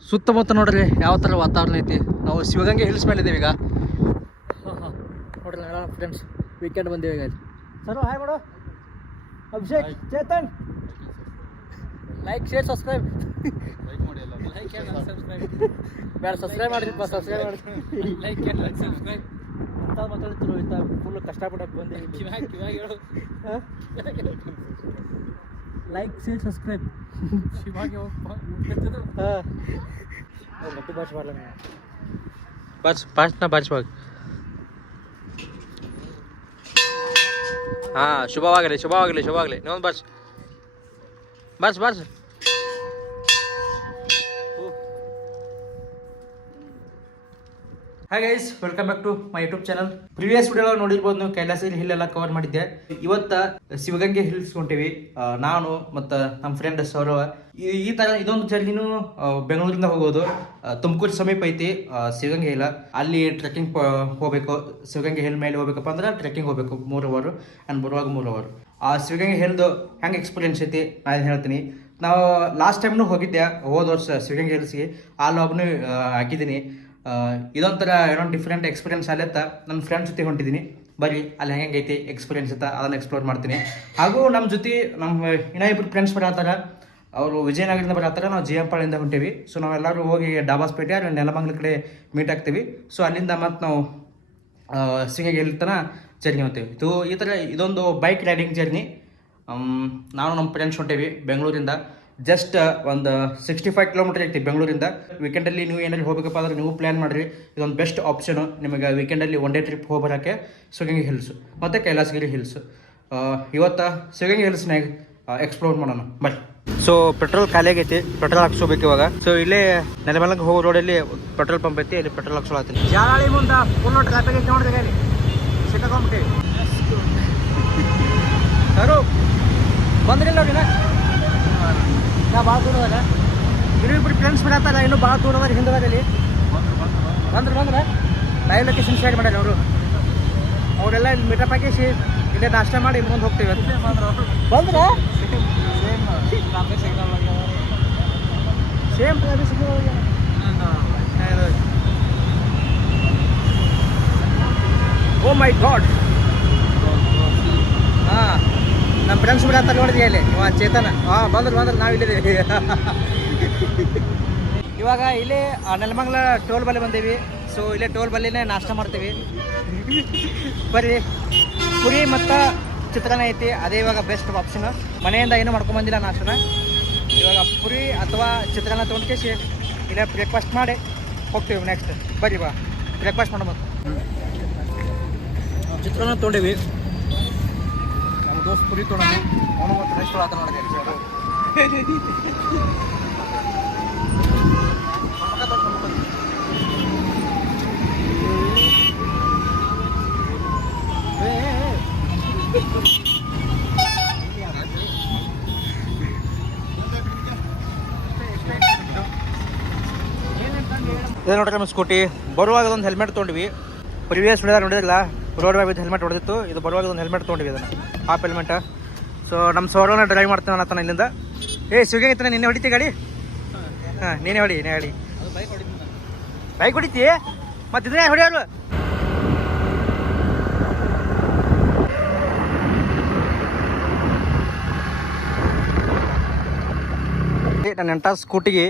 ಸುತ್ತಮುತ್ತ ನೋಡ್ರಿ ಯಾವ ಥರ ವಾತಾವರಣ ಐತಿ. ನಾವು ಶಿವಗಂಗೆ ಹಿಲ್ಸ್ ಮೇಲೆ ಇದ್ದೀವಿ ಈಗ. ನೋಡ್ರಿ ಫ್ರೆಂಡ್ಸ್, ವೀಕೆಂಡ್ ಬಂದೀವಿ ಈಗ. ಸರ್ ಹಾಯ್ ಮಾಡು. Abhishek, Chetan, like share subscribe. ಬೇಡ, ಸಬ್ಸ್ಕ್ರೈಬ್ ಮಾಡಿರಿಪ್ಪ, ಸಬ್ಸ್ಕ್ರೈಬ್ ಮಾಡಿ. ಸಬ್ಸ್ಕ್ರೈಬ್ ಅಂತ ಮಾತಾಡ್ತಿರು. ಇಂಥ ಫುಲ್ ಕಷ್ಟಪಟ್ಟು ಬಂದೀವಿ. Like share subscribe. ಗಟ್ಟಿ ಬಾಚ್ ಮಾಡಲ್ಲ, ಬಾಚ್ವಾಗ. ಹಾಂ, ಶುಭವಾಗಲಿ ಶುಭವಾಗಲಿ ಶುಭವಾಗಲಿ. ನೀವೊಂದು ಬಾಚ್. Hi guys, welcome back to my YouTube channel. Previous video ನೋಡಿರ್ಬೋದು ನೀವು. ಕೈಲಾಸ ಹಿಲ್ ಎಲ್ಲ ಕವರ್ ಮಾಡಿದ್ದೆ. ಇವತ್ತ ಶಿವಗಂಗೆ ಹಿಲ್ಸ್ ಹೊಂಟೀವಿ ನಾನು ಮತ್ತು ನಮ್ಮ ಫ್ರೆಂಡ್ ಸೌರವ. ಈ ತರ ಇದೊಂದು ಜರ್ನಿನೂ ಬೆಂಗಳೂರಿಂದ ಹೋಗೋದು. ತುಮಕೂರು ಸಮೀಪ ಐತಿ ಶಿವಗಂಗೆ ಹಿಲ್. ಅಲ್ಲಿ ಟ್ರೆಕ್ಕಿಂಗ್ ಹೋಗ್ಬೇಕು. ಶಿವಗಂಗೆ ಹಿಲ್ ಮೇಲೆ ಹೋಗ್ಬೇಕಪ್ಪ ಅಂದ್ರೆ ಟ್ರೆಕ್ಕಿಂಗ್ ಹೋಗ್ಬೇಕು 3 ಅವರ್ ಆ್ಯಂಡ್ ಬರುವಾಗ 3 ಅವರ್. ಆ ಶಿವಗಂಗೆ ಹಿಲ್ದು ಹೆಂಗೆ ಎಕ್ಸ್ಪೀರಿಯನ್ಸ್ ಐತಿ ನಾನು ಹೇಳ್ತೀನಿ. ನಾವು ಲಾಸ್ಟ್ ಟೈಮ್ನು ಹೋಗಿದ್ದೆ, ಹೋದ ವರ್ಷ ಶಿವಗಂಗೆ ಹಿಲ್ಸ್ಗೆ. ಆ ಲಾಗ್ನು ಹಾಕಿದ್ದೀನಿ. ಇದೊಂಥರ ಏನೋ ಡಿಫ್ರೆಂಟ್ ಎಕ್ಸ್ಪೀರಿಯನ್ಸ್ ಅಲ್ಲತ್ತ. ನನ್ನ ಫ್ರೆಂಡ್ಸ್ ಜೊತೆ ಹೊಂಟಿದ್ದೀನಿ. ಬರೀ ಅಲ್ಲಿ ಹೆಂಗೈತಿ ಎಕ್ಸ್ಪೀರಿಯನ್ಸ್ ಇತ್ತ ಅದನ್ನು ಎಕ್ಸ್ಪ್ಲೋರ್ ಮಾಡ್ತೀನಿ. ಹಾಗೂ ನಮ್ಮ ಜೊತೆ ಇನ್ನೂ ಇಬ್ಬರು ಫ್ರೆಂಡ್ಸ್ ಬರತ್ತಾರ. ಅವರು ವಿಜಯನಗರದಿಂದ ಬರತ್ತಾರ. ನಾವು ಜಿ ಎಂ ಪಾಳ್ಯದಿಂದ ಹೊಂಟೀವಿ. ಸೊ ನಾವೆಲ್ಲರೂ ಹೋಗಿ ಡಾಬಾಸ್ಪೇಟೆ ನೆಲಮಂಗಲ ಕಡೆ ಮೀಟ್ ಆಗ್ತೀವಿ. ಸೊ ಅಲ್ಲಿಂದ ಮತ್ತು ನಾವು ಶಿವಗಂಗೆ ಹಿಲ್ ತನಕ ಜರ್ನಿ ಹೋಗ್ತೀವಿ. ಈ ಥರ ಇದೊಂದು ಬೈಕ್ ರೈಡಿಂಗ್ ಜರ್ನಿ. ನಾವು ನಮ್ಮ ಫ್ರೆಂಡ್ಸ್ ಹೊಂಟೇವಿ ಬೆಂಗಳೂರಿಂದ. ಜಸ್ಟ್ ಒಂದು 65 ಕಿಲೋಮೀಟರ್ ಐತಿ ಬೆಂಗಳೂರಿಂದ. ವೀಕೆಂಡಲ್ಲಿ ನೀವು ಏನಾದ್ರು ಹೋಗ್ಬೇಕಪ್ಪ ಅಂದ್ರೆ ನೀವು ಪ್ಲ್ಯಾನ್ ಮಾಡಿರಿ. ಇದೊಂದು ಬೆಸ್ಟ್ ಆಪ್ಷನು ನಿಮಗೆ ವೀಕೆಂಡಲ್ಲಿ ಒನ್ ಡೇ ಟ್ರಿಪ್ ಹೋಗಿ ಬರೋಕ್ಕೆ. ಶಿವಗಂಗೆ ಹಿಲ್ಸು ಮತ್ತು ಕೈಲಾಸಗಿರಿ ಹಿಲ್ಸು. ಇವತ್ತು ಶಿವಗಂಗೆ ಹಿಲ್ಸ್ನಾಗ ಎಕ್ಸ್ಪ್ಲೋರ್ ಮಾಡೋಣ ಬಟ್. ಸೊ ಪೆಟ್ರೋಲ್ ಖಾಲಿ ಆಗೈತಿ, ಪೆಟ್ರೋಲ್ ಹಾಕ್ಸೋಬೇಕು ಇವಾಗ. ಸೊ ಇಲ್ಲೇ ನೆಲಮಂಗಲಕ್ಕೆ ಹೋಗೋ ರೋಡಲ್ಲಿ ಪೆಟ್ರೋಲ್ ಪಂಪ್ ಐತಿ, ಅಲ್ಲಿ ಪೆಟ್ರೋಲ್ ಹಾಕ್ಸೋತೀನಿ. ಜಾಲಿ ಮುಂದೆ ಫುಲ್ ಟ್ರಾಫಿಕ್ ಐತಿ ನೋಡಿದ್ರೆ ಅಲ್ಲಿ ಸಿಕ್ಕಾಕೊಂಬಿಟ್ಟು. ಯಾರು ಬಂದ್ರಿಲ್ಲ ನೋಡಿನ ನಾ ಭಾಳ ದೂರ ಅದಾಗ ಇನ್ನಿಬ್ಬರು ಫ್ರೆಂಡ್ಸ್ ಬರತ್ತಲ್ಲ. ಇನ್ನೂ ಭಾಳ ದೂರ ಅದಾಗ ಹಿಂದದಲ್ಲಿ ಬಂದ್ರೆ ಲೈವ್ ಲೊಕೇಶನ್ ಶೇರ್ ಮಾಡ್ಯಾರ ಅವರು. ಅವರೆಲ್ಲ ಇಲ್ಲಿ ಮೀಟಪ್ ಹಾಕಿಸಿ ಇಲ್ಲೇ ನಾಷ್ಟ ಮಾಡಿ ಮುಂದೆ ಹೋಗ್ತೀವಿ. ಬಂದ್ರೆ ಸೇಮ್ ಟ್ರಾಫಿಕ್ ಸಿಗ್ನಲ್. ಓ ಮೈ ಗಾಡ್. ಹಾಂ, ನಮ್ಮ ಫ್ರೆಂಡ್ಸ್ ಬರತ್ತ ನೋಡಿದ್ವಿ ಅಲ್ಲಿ. ಚೇತನ ಬಂದ್ರೆ ನಾವು ಇಲ್ಲಿದ್ದೀವಿ. ಇವಾಗ ಇಲ್ಲೇ ನೆಲಮಂಗಲ ಟೋಲ್ ಬಲ್ಲಿ ಬಂದೀವಿ. ಸೊ ಇಲ್ಲೇ ಟೋಲ್ ಬಲ್ಲಿನೇ ನಾಷ್ಟ ಮಾಡ್ತೀವಿ. ಬರ್ರಿ, ಪುರಿ ಮತ್ತು ಚಿತ್ರಾನ್ನ ಐತಿ, ಅದೇ ಇವಾಗ ಬೆಸ್ಟ್ ಆಪ್ಷನ್. ಮನೆಯಿಂದ ಏನೂ ಮಾಡ್ಕೊಂಬಂದಿಲ್ಲ ನಾಷ್ಟನ. ಇವಾಗ ಪುರಿ ಅಥವಾ ಚಿತ್ರಾನ್ನ ತೊಗೊಂಡ್ಕೇಸಿ ಇಲ್ಲೇ ಬ್ರೇಕ್ಫಾಸ್ಟ್ ಮಾಡಿ ಹೋಗ್ತೀವಿ ನೆಕ್ಸ್ಟ್. ಬರ್ರಿ ಬಾ ಬ್ರೇಕ್ಫಾಸ್ಟ್ ಮಾಡೋದು. ಚಿತ್ರಾನ್ನ ತೊಗೊಂಡೀವಿ. ನಮ್ಮ ದೋಸ್ತ್ ಪುರಿ ತೊಗೊಂಡು ಅವನು ಮತ್ತು ರೈಸ್ ತೊಗೊಳತ್ತ ನೋಡಿದೆ. ಇದು ನೋಡ್ರಿ ನಮ್ಮ ಸ್ಕೂಟಿ. ಬರುವಾಗ ಒಂದು ಹೆಲ್ಮೆಟ್ ತೊಗೊಂಡ್ವಿ. ಪ್ರಿವಿಯಸ್ ವಿಡಿಯೋ ನೋಡಿದ್ರಲ್ಲ, ರೋಡ್ ಮ್ಯಾಗ ಹೆಲ್ಮೆಟ್ ಹೊಡೆದಿತ್ತು. ಇದು ಬರುವಾಗ ಒಂದು ಹೆಲ್ಮೆಟ್ ತೊಗೊಂಡ್ವಿ, ಅದನ್ನು ಹಾಫ್ ಹೆಲ್ಮೆಟ್. ಸೊ ನಮ್ಮ ಸೌರವನ್ನ ಡ್ರೈವ್ ಮಾಡ್ತಾನೆ ಅನ್ನತ್ತಾನ ಇಲ್ಲಿಂದ. ಶಿವಗಂಗೆ ಇತ್ತಾನೆ. ನಿನ್ನೆ ಹೊಡಿತಿ ಗಾಡಿ? ಹಾಂ, ನೀನೇ ಹೊಡಿ. ಬೈಕ್ ಹೊಡಿತಿ ಮತ್ತು ಇದನ್ನೇ ಹೊಡಿಯೋರು. ನನ್ನ ಎಂಟಾರು ಸ್ಕೂಟಿಗೆ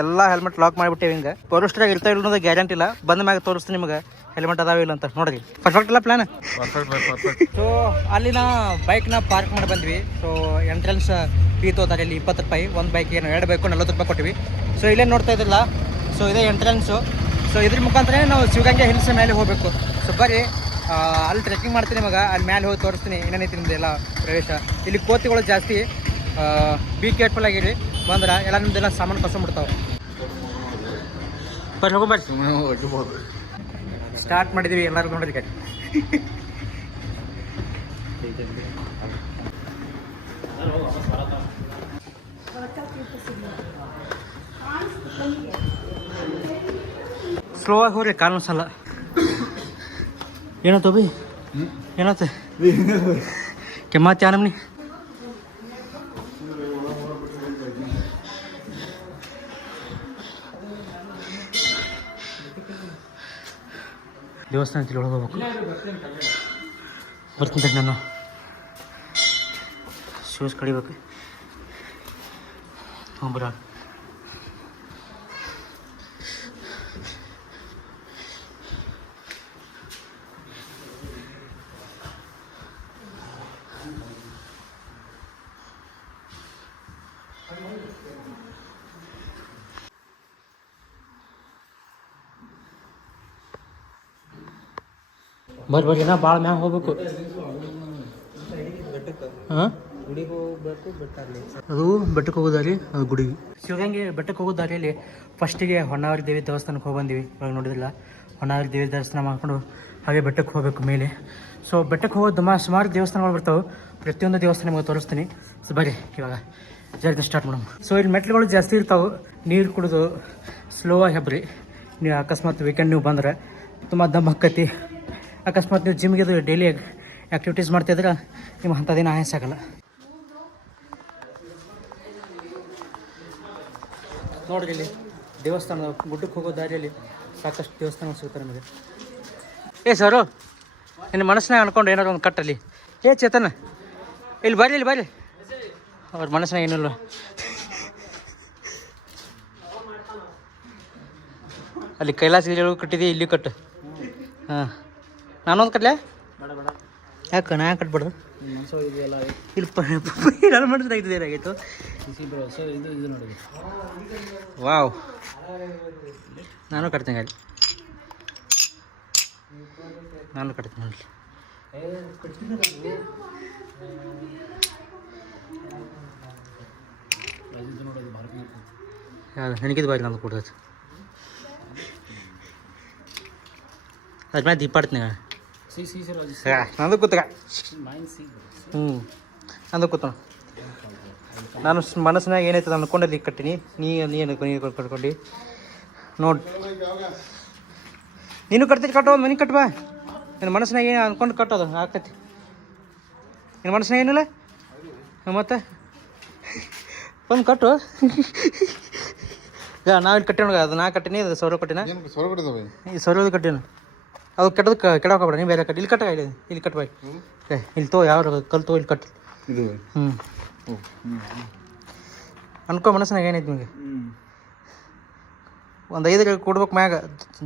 ಎಲ್ಲ ಹೆಲ್ಮೆಟ್ ಲಾಕ್ ಮಾಡಿಬಿಟ್ಟೇವೆ. ಹಿಂಗೆ ತೋರಿಸ್ಟ್ರಾಗ ಇರ್ತಾ ಇಲ್ಲ ಅನ್ನೋದು ಗ್ಯಾರಂಟಿ ಇಲ್ಲ. ಬಂದ ಮ್ಯಾಗ ತೋರಿಸ್ತೀನಿ ನಿಮಗೆ ಹೆಲ್ಮೆಟ್ ಅದಾವ ಇಲ್ಲ ಅಂತ. ನೋಡ್ರಿ ಪರ್ಫೆಕ್ಟ್ ಇಲ್ಲ ಪ್ಲಾನ್. ಸೊ ಅಲ್ಲಿನ ಬೈಕ್ನ ಪಾರ್ಕ್ ಮಾಡಿ ಬಂದ್ವಿ. ಸೊ ಎಂಟ್ರೆನ್ಸ್ ಫೀ ತೋತಾರೆ ಇಲ್ಲಿ 20 ರೂಪಾಯಿ. ಒಂದು ಬೈಕ್ ಏನು 2 ಬೈಕು 40 ರೂಪಾಯಿ ಕೊಟ್ಟಿವಿ. ಸೊ ಇಲ್ಲೇ ನೋಡ್ತಾ ಇದ್ದಿಲ್ಲ. ಸೊ ಇದೇ ಎಂಟ್ರೆನ್ಸು. ಸೊ ಇದ್ರ ಮುಖಾಂತರ ನಾವು ಶಿವಗಂಗೆ ಹಿಲ್ಸ್ ಮೇಲೆ ಹೋಗಬೇಕು. ಸೊ ಬರ್ರಿ, ಅಲ್ಲಿ ಟ್ರೆಕ್ಕಿಂಗ್ ಮಾಡ್ತೀನಿ ನಿಮಗೆ. ಅಲ್ಲಿ ಮೇಲೆ ಹೋಗಿ ತೋರಿಸ್ತೀನಿ ಏನೇನೈತಿ ನಿಮ್ದು ಎಲ್ಲ ಪ್ರವೇಶ. ಇಲ್ಲಿ ಕೋತಿಗಳು ಜಾಸ್ತಿ. ಬಿ ಕೇರ್ಫುಲ್ ಆಗಿರಿ. ಬಂದ್ರೆ ಎಲ್ಲ ನಿಮ್ದೆಲ್ಲ ಸಾಮಾನು ಕಸ್ಕೊಂಡ್ಬಿಡ್ತಾವೆ. ಬರ್ರಿ ಹೋಗ್ಬರ್ರಿ. ಸ್ಟಾರ್ಟ್ ಮಾಡಿದ್ದೀವಿ ಎಲ್ಲರೂ ನೋಡಿದ್ರಿ ಗಾಡಿ. ಸ್ಲೋ ಆಗಿ ಹೋಗ್ರಿ, ಕಾಲು ಅನ್ಸಲ್ಲ. ಏನಾಯ್ತು ಬಿ? ಏನಾಯ್ತು? ಕೆಮ್ಮಾತಿ ಆ ನಮ್ನಿ? ದೇವಸ್ಥಾನದಲ್ಲಿ ಒಳಗೆ ಹೋಗ್ಬೇಕು. ಬರ್ತೀನಿ ನಾನು ಶೂಸ್ ಕಡಿಬೇಕು. ಬರ ಬರ್ರಿ ನಾ ಭಾಳ ಮ್ಯಾಗ ಹೋಗ್ಬೇಕು. ಹಾಂ ಗುಡಿಗೆ ಹೋಗ್ಬೇಕು. ಅದು ಬೆಟ್ಟಕ್ಕೆ ಹೋಗೋ ದಾರಿ, ಅದು ಗುಡಿಗೆ. ಶಿವಗಂಗೆ ಬೆಟ್ಟಕ್ಕೆ ಹೋಗೋ ದಾರಿಯಲ್ಲಿ ಫಸ್ಟಿಗೆ ಹೊನ್ನಾವರಿ ದೇವಿ ದೇವಸ್ಥಾನಕ್ಕೆ ಹೋಗಿ ಬಂದೀವಿ. ಇವಾಗ ನೋಡಿದಿಲ್ಲ, ಹೊನ್ನಾವರಿ ದೇವಿ ದೇವಸ್ಥಾನ ಮಾಡ್ಕೊಂಡು ಹಾಗೆ ಬೆಟ್ಟಕ್ಕೆ ಹೋಗಬೇಕು ಮೇಲೆ. ಸೊ ಬೆಟ್ಟಕ್ಕೆ ಹೋಗೋದು ಸುಮಾರು ದೇವಸ್ಥಾನಗಳು ಬರ್ತಾವೆ. ಪ್ರತಿಯೊಂದು ದೇವಸ್ಥಾನ ನಿಮಗೆ ತೋರಿಸ್ತೀನಿ. ಸೊ ಬರ್ರಿ ಇವಾಗ ಜರ್ನಿ ಸ್ಟಾರ್ಟ್ ಮಾಡೋಣ. ಸೊ ಇಲ್ಲಿ ಮೆಟ್ಲುಗಳು ಜಾಸ್ತಿ ಇರ್ತಾವೆ. ನೀರು ಕುಡಿದು ಸ್ಲೋ ಆಗಿ ಹಬ್ರಿ. ನೀವು ಅಕಸ್ಮಾತ್ ವೀಕೆಂಡ್ ನೀವು ಬಂದ್ರೆ ತುಂಬ ದಮ್ ಹಕ್ಕತಿ. ಅಕಸ್ಮಾತ್ ನೀವು ಜಿಮ್ಗೆ ಅದು ಡೈಲಿ ಆ್ಯಕ್ಟಿವಿಟೀಸ್ ಮಾಡ್ತಿದ್ರೆ ನಿಮ್ಮ ಅಂಥದ್ದೇನು ಆಯಾಸ ಆಗಲ್ಲ. ನೋಡ್ರಿ ಇಲ್ಲಿ ದೇವಸ್ಥಾನ ಗುಡ್ಡಕ್ಕೆ ಹೋಗೋ ದಾರಿಯಲ್ಲಿ ಸಾಕಷ್ಟು ದೇವಸ್ಥಾನಗಳು ಸಿಗ್ತಾರೆ ನಮಗೆ. ಸರು ನಿನ್ನ ಮನಸ್ಸಿನಾಗ ಅನ್ಕೊಂಡು ಏನಾರು ಒಂದು ಕಟ್ಟಲ್ಲಿ. ಚೇತನ ಇಲ್ಲಿ ಬರ್ರಿ ಅವ್ರ ಮನಸ್ಸಿನಾಗ ಏನಿಲ್ಲ. ಅಲ್ಲಿ ಕೈಲಾಸ ಕಟ್ಟಿದೆ, ಇಲ್ಲಿ ಕಟ್ಟು. ಹಾಂ ನಾನೊಂದು ಕಟ್ಲೆ. ಯಾಕೆ ನಾ ಕಟ್ಬಾರ್ದು? ಇಲ್ಲಿ ನನ್ನ ಮನಸ್ಸಿನಾಗಿದ್ದು ಏನಾಗಿತ್ತು? ವಾವ್, ನಾನು ಕಟ್ತೀನಿ ಅಲ್ಲಿ. ನಾನು ಕಟ್ತೀನಿ ಅಲ್ಲಿ. ಯಾವುದು ನನಗಿದ್ದು ಬಾರಿ ನಂದು ಕೊಡ್ತೈತೆ. ಅದ್ರ ಮೇಲೆ ದೀಪ ಇಡ್ತೀನಿ. ನಂದು ಕೂತ ನಂದು ಕೂತ ನಾನು ಮನಸ್ಸಿನಾಗ ಏನೈತೆ ಅಂದ್ಕೊಂಡಲ್ಲಿ ಕಟ್ಟಿನಿ. ನೀನು ಕಟ್ಕೊಂಡು ನೋಡಿ. ನೀನು ಕಟ್ತೀನಿ, ಕಟ್ಟೋ ಮನೆಗೆ ಕಟ್ಬಾ. ನಿನ್ನ ಮನಸ್ಸಿನಾಗ ಏನು ಅಂದ್ಕೊಂಡು ಕಟ್ಟೋದು ಆಕತಿ. ನಿನ್ನ ಮನಸ್ಸಿನಾಗ ಏನಿಲ್ಲ ಮತ್ತೆ ಒಂದು ಕಟ್ಟು. ನಾವಿಲ್ಲಿ ಕಟ್ಟಿನ ಅದು ನಾ ಕಟ್ಟಿನಿ, ಅದು ಸೌರ ಕಟ್ಟಿನ. ಈ ಸೌರದು ಕಟ್ಟಿನ ಅದು ಕೆಡೋಕಬೇಡ. ನೀವು ಬೇರೆ ಕಟ್ಟಿ ಇಲ್ಲಿ ಕಟ್ಟ. ಇಲ್ಲಿ ಕಟ್ಬಾಯ್. ಇಲ್ಲಿ ತೋ ಯಾವ ಕಲ್ ತೋ ಇಲ್ಲಿ ಕಟ್ಟಿ. ಅನ್ಕೋ ಮನಸ್ಸಿನಾಗ ಏನೈತಿ ನಿಮಗೆ? ಒಂದು 5 ಕೊಡ್ಬೇಕು ಮ್ಯಾಗ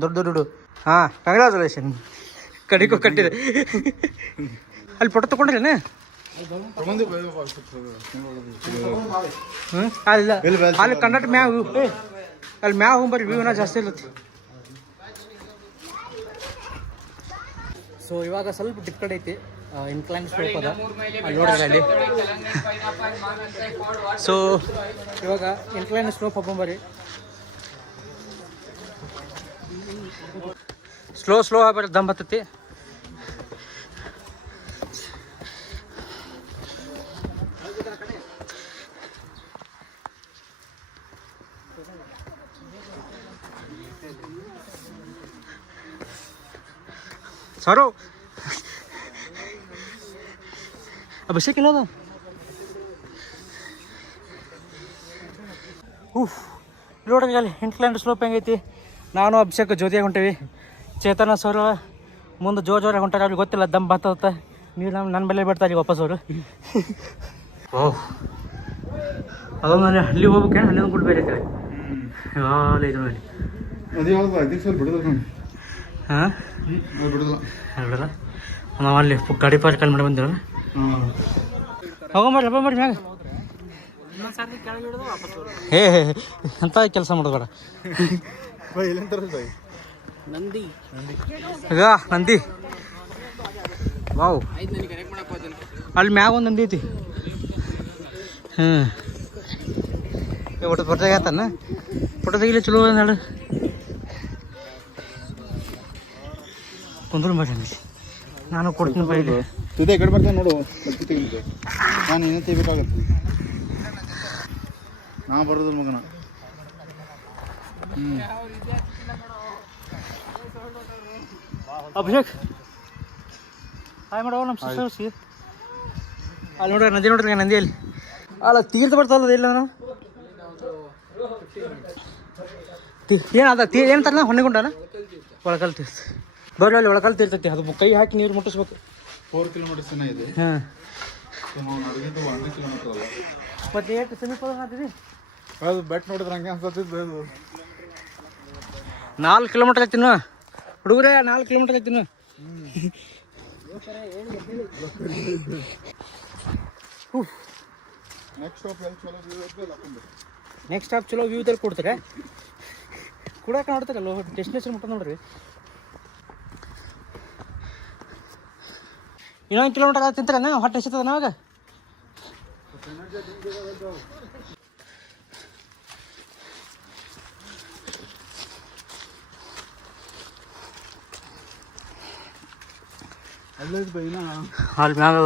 ದೊಡ್ಡ. ಹಾಂ ಕಂಗ್ರಾಚುಲೇಷನ್, ಕಡಿಕೋ ಕಟ್ಟಿದೆ. ಅಲ್ಲಿ ಫೋಟೋ ತೊಗೊಂಡ್ರೇನೆ? ಅಲ್ಲ ಅಲ್ಲಿ ಕನ್ನಡ ಮ್ಯಾವ್ ಅಲ್ಲಿ ಮ್ಯಾವ್ ಹೋಗ್ಬರ್ರಿ, ವ್ಯೂನ ಜಾಸ್ತಿ ಇಲ್ಲತಿ. ಸೊ ಇವಾಗ ಸ್ವಲ್ಪ ಡಿಫ್ಕಲ್ಟ್ ಐತಿ, ಇನ್ಕ್ಲೈನ್ ಸ್ಲೋಪ್ ಅದ ಅಲ್ಲಿ ನೋಡ್ರಿ ಅಲ್ಲಿ. ಸೊ ಇವಾಗ ಇನ್ಕ್ಲೈನ್ ಸ್ಲೋಪ್ ಹೋಗ್ಬರ್ರಿ. ಸ್ಲೋ ಆಗ್ಬಾರ್ದು, ದಮ್ ಬರ್ತೈತಿ. ಸರೋ ಅಭಿಷೇಕ್ ಇಲ್ಲ ಅದು. ನೋಡ್ರಿ ಅಲ್ಲಿ ಇನ್ಕ್ಲೈನ್ ಸ್ಲೋಪ್ ಹೆಂಗೈತಿ. ನಾನು ಅಭಿಷೇಕ್ ಜ್ಯೋತಿಯಾಗಿ ಹೊಂಟೇವಿ. ಚೇತನ ಸರ್ ಮುಂದೆ ಜೋರಾಗಿ ಹೊಂಟಾರೆ. ಅವ್ರಿಗೆ ಗೊತ್ತಿಲ್ಲ ದಮ್ ಬರ್ತದ. ನೀವು ನನ್ನ ಬೆಲೆ ಬಿಡ್ತಾರೆ ವಾಪಸ್ ಅವರು. ಓಹ್ ಅದೊಂದು ಅಲ್ಲಿ ಅಲ್ಲಿ ಹೋಗ್ಬೇಕೇನು? ಅಲ್ಲಿ ಒಂದು ಗುಡ್ ಬೇರೆ ಐತೆ. ಹಾಂ ಇದು ನೋಡಿ. ಹಾಂ ಬಿಡಲ್ಲ. ನಾವು ಅಲ್ಲಿ ಗಾಡಿ ಪಾರ್ಕ್ ಅಲ್ಲಿ ಮಾಡಿ ಬಂದಿರಲ್ಲ. ಹೋಗಂಬರ್ರಿ ಹಬ್ಬ ಮ್ಯಾಗ. ಹೇ ಅಂತ ಕೆಲಸ ಮಾಡೋದು ಬೇಡ. ನಂದಿ ವಾವ್, ಅಲ್ಲಿ ಮ್ಯಾಗ ಒಂದು ನಂದಿ ಐತಿ. ಒಟ್ಟು ಫೋಟೋ ಆತಾನ. ಫೋಟೋ ತೆಗಿಲಿ ಚಲೋ ಹೇಳಿ. ಕುಂದ್ರು ಮಾಡಿ ನಾನು ಕೊಡ್ತೀನಿ ಬೈಲಿ. ತುದೇ ಕಡೆ ಬರ್ತೇನೆ ನೋಡು. ನಾನು ಏನೋ ತೆಗಿಬೇಕಾಗತ್ತೆ. ನಾ ಬರೋದಿಲ್ಲ ಮಗನ. ಅಭಿಷೇಕ್ ಹಾಯ್ ಮಾಡೋ. ನಮ್ಮ ಸಿಸ್ಟರ್ಸಿ ಅಲ್ಲಿ ನೋಡ್ರಿ ನದಿ. ನೋಡ್ರಿ ನಂದಿಯಲ್ಲಿ ಅಲ್ಲ ತೀರ್ಥ ಬರ್ತಲ್ಲ ಇಲ್ಲ ಏನು ಅದ ಏನು ತರಲ್ಲ ಹೊಣ್ಣೆಗುಂಡನ ಒಳಗಲ್ ತೀರ್ಥ. ಬರ್ರಿ ಅಲ್ಲಿ ಒಳಕಲ್ ತಿರ್ತೈತಿ ಅದು ಕೈ ಹಾಕಿ ನೀರು ಮುಟ್ಟಿಸ್ಬೇಕು. 4 ಕಿಲೋಮೀಟರ್ಸ್ ಇದೆ. ಹಾಂ ಸೊ ನಾವು ನಡೆದಿದ್ದು 1 ಕಿಲೋಮೀಟರ್ ಅಲ್ಲ. ಮತ್ತೆ ಎಷ್ಟು ಸಮೀಪ ಆಗ್ತದೆ? ಅದು ಬೆಟ್ ನೋಡಿದ್ರೆ ಹಂಗೆ ಅನ್ಸತ್ತಿದ್ದು ಅದು 4 ಕಿಲೋಮೀಟರ್ ಐತಿನ ಹುಡುಗರೇ, 4 ಕಿಲೋಮೀಟರ್ ಐತಿನ. ನೆಕ್ಸ್ಟ್ ಸ್ಟಾಪ್ ಚಲೋ ವ್ಯೂದಲ್ಲಿ ಕೊಡ್ತಾರೆ, ಕುಡಕ್ಕೆ ನೋಡ್ತಾರಲ್ಲ ಡೆಸ್ಟಿನೇಷನ್ ಮುಟ್ಟ ನೋಡ್ರಿ. ಇನ್ನೊಂದು ಕಿಲೋಮೀಟರ್ ಆಗ ತಿಂತಾರೆ ಹೊಟ್ಟೆ ಎಷ್ಟದ ನಾವಾಗ. ಅಲ್ಲಿ ಮ್ಯಾಗ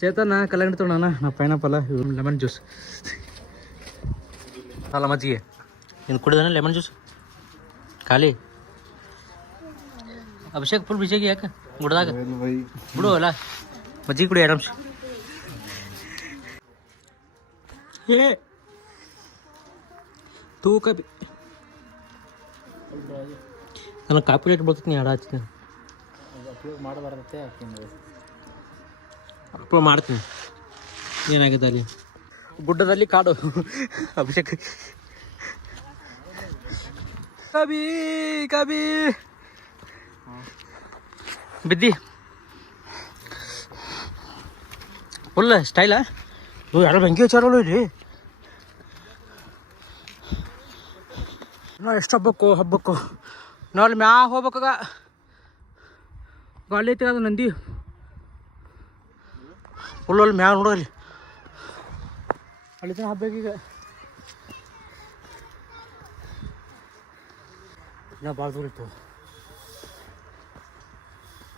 ಚೇತನ ಕಲ್ಲಂಗಡಿ ತೊಗೊಳೋಣ, ನಾ ಪೈನಾಪಲ್, ಇವ್ರು ಲೆಮನ್ ಜ್ಯೂಸ್. ಅಲ್ಲ ಮಜ್ಜಿಗೆ ಇನ್ನು ಕುಡಿದಾನೆ ಲೆಮನ್ ಜ್ಯೂಸ್ ಖಾಲಿ. ಅಭಿಷೇಕ್ ಫುಲ್ ಬಿಸಿಗೆ ಯಾಕೆ ಗುಡ್ದಾಗ ಬಿಡು ಅಲ್ಲ, ಮಜ್ಜಿಗೆ ಕುಡಿ ಆರಾಮ್ಸ. ಏ ತೂಕ ನನಗೆ ಕಾಪಿ ರೇಟ್ ಬರ್ತೈತಿ, ನೀ ಹಾಡ ಹಚ್ತೀನಿ ಅಪ್ಲೋಡ್ ಮಾಡಬಾರ್ದತ್ತೆ. ಅಪ್ಲೋಡ್ ಮಾಡ್ತೀನಿ. ಏನಾಗಿದೆ ಅಲ್ಲಿ ಗುಡ್ಡದಲ್ಲಿ ಕಾಡು. ಅಭಿಷೇಕ್ ಕಬಿ ಕಬಿ ಬಿದ್ದಿ ಫುಲ್ ಸ್ಟೈಲ. ಯಾರು ಬೆಂಕಿ ಹಚ್ಚಾರಲ್ಲ ಇಲ್ಲಿ. ನಾ ಎಷ್ಟು ಹಬ್ಬಕ್ಕೂ ನಾವು ಅಲ್ಲಿ ಮ್ಯಾ ಹೋಗ್ಬೇಕಾಗ ಗಾಳಿ ಐತಿ ಅದು ನಂದಿ ಫುಲ್ ಅಲ್ಲಿ ಮ್ಯಾಗ ನೋಡೋ ಅಲ್ಲಿ ಅಲ್ಲಿ ತನಕ ಹಬ್ಬಕ್ಕೀಗ ನಾ ಭಾಳ ದೂರ ಇತ್ತು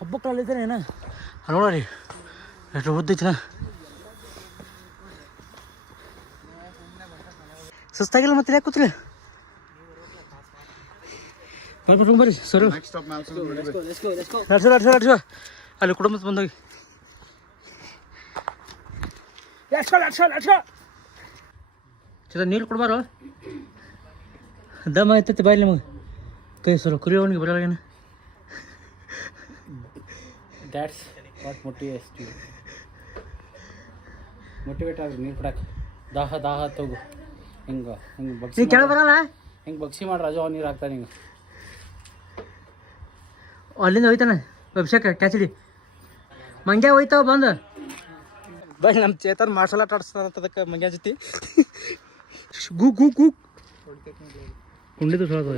ಹಬ್ಬಕ್ಕೆ ಅಲ್ಲಿದ್ದಾನೆ ಏನ ನೋಡ್ರಿ ಎಷ್ಟು ಉದ್ದೈತಿನ. ಸುಸ್ತಾಗಿಲ್ಲ ಮತ್ತೆ ಯಾಕೆ ಕೂತಿಲ್ಲ ಬರ್ರಿ ಸರ್. ನಡ್ಸೋ ಅಲ್ಲಿ ಕುಟುಂಬ ಬಂದೋಗಿ ನೀರು ಕೊಡ್ಬಾರು ದಮ್ಮ ಐತೈತಿ ಬಾಯ್ಲಿ ನಿಮಗೆ ಕೈ ಸರ್ ಕುರಿಯವನಿಗೆ ಬರೋಗೇನ. ದ್ಯಾಟ್ಸ್ ವಾಟ್ ಮೋಟಿವೇಟ್ ಆಗಿ ನೀರು ಕೊಡಕ್ಕೆ. ದಾಹ ತಗೋ ಹಿಂಗೆ ಬಗ್ಸಿ ಕೆಳಗೆ ಬರಲ್ಲ, ಹಿಂಗೆ ಬಗ್ಸಿ ಮಾಡಿ ರಾಜು ನೀರು ಹಾಕ್ತಾನೆ ಹಿಂಗೆ. ಅಲ್ಲಿಂದ ಹೋಯ್ತಾನೆ ಅಭಿಷೇಕ ಕ್ಯಾಚಿಡಿ ಮಂಗ್ಯ ಹೋಯ್ತಾವ ಬಂದು ಬೈ. ನಮ್ಮ ಚೇತನ್ ಮಾರ್ಷಲ್ ಆರ್ಟ್ ಆಡಿಸ್ತದಕ್ಕೆ ಮಂಗ್ಯ ಜೊತೆ ಗು ಗು ಗು ಕುಂಡಿದ್ದು ಸೋದ.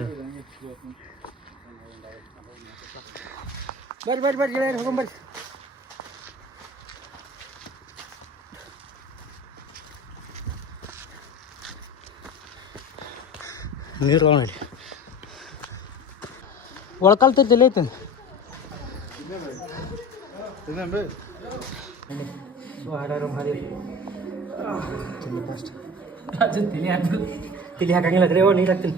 ಬರ್ರಿ ಗೆಳೆಯರು ಹೋಗೊಂಬರ್ರಿ. ನೀರು ನೋಡಿ ಒಳಕಲ್ತಿದ್ದಿಲ್ಲ ಐತೆ ತಿಳಿ ಹಾಕಂಗಿಲ್ಲ ಕಡೆ ನೀರು ಹಾಕ್ತೀನಿ.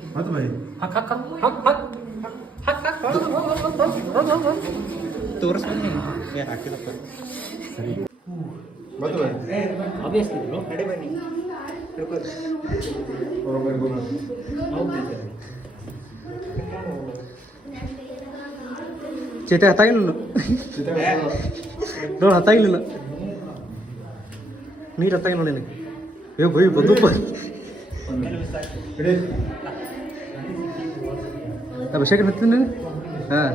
ತೋರಿಸ್ಬನ್ನಿ ಹಾಕಿದಪ್ಪ ಆಬ್ವಿಯಸ್ಲಿ ನಡೆ ಬನ್ನಿ. ಚೇತ ಹತ್ತಾಗಿಲ್ಲ ನೋಡಿ, ಹತ್ತಾಗಿಲ್ಲ ನೀರು ಹತ್ತಾಗಿಲ್ಲ ನೋಡಿ ನನಗೆ. ಏ ಭಯ್ ಬಂದಪ್ಪ ಅಭಿಷೇಕ ಹತ್ತೀನಿ. ಹಾಂ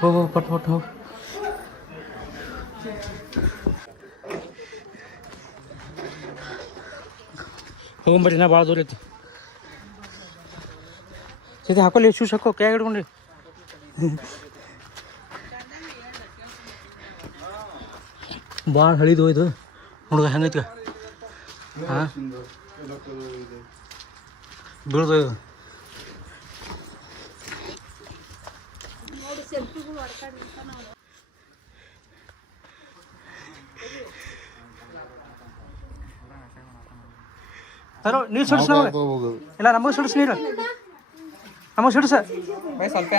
ಹೋಗು ಪಟ್ ಹೋಗು. ಹೋಗೊಂಬರ್ರಿ, ನಾ ಭಾಳ ದೂರ ಐತಿ. ಸೀದಾ ಹಾಕೋಲಿ ಶೂಸ್ ಹಾಕೋ, ಕೈ ಹಿಡ್ಕೊಂಡ್ರಿ. ಭಾಳ ಹಳಿದು ಇದು ಹುಡುಗ ಹೆಂಗೈತಿ. ಹಾಂ ಬೀಳ್ದು ಇದು ಸರ್ ನೀರು ಸುಡಿಸ್ ನಮಗೆ ಇಲ್ಲ ನಮಗೆ ಸುಡಿಸ್ ನೀರು ನಮಗೆ ಸುಡಿಸ ಸ್ವಲ್ಪ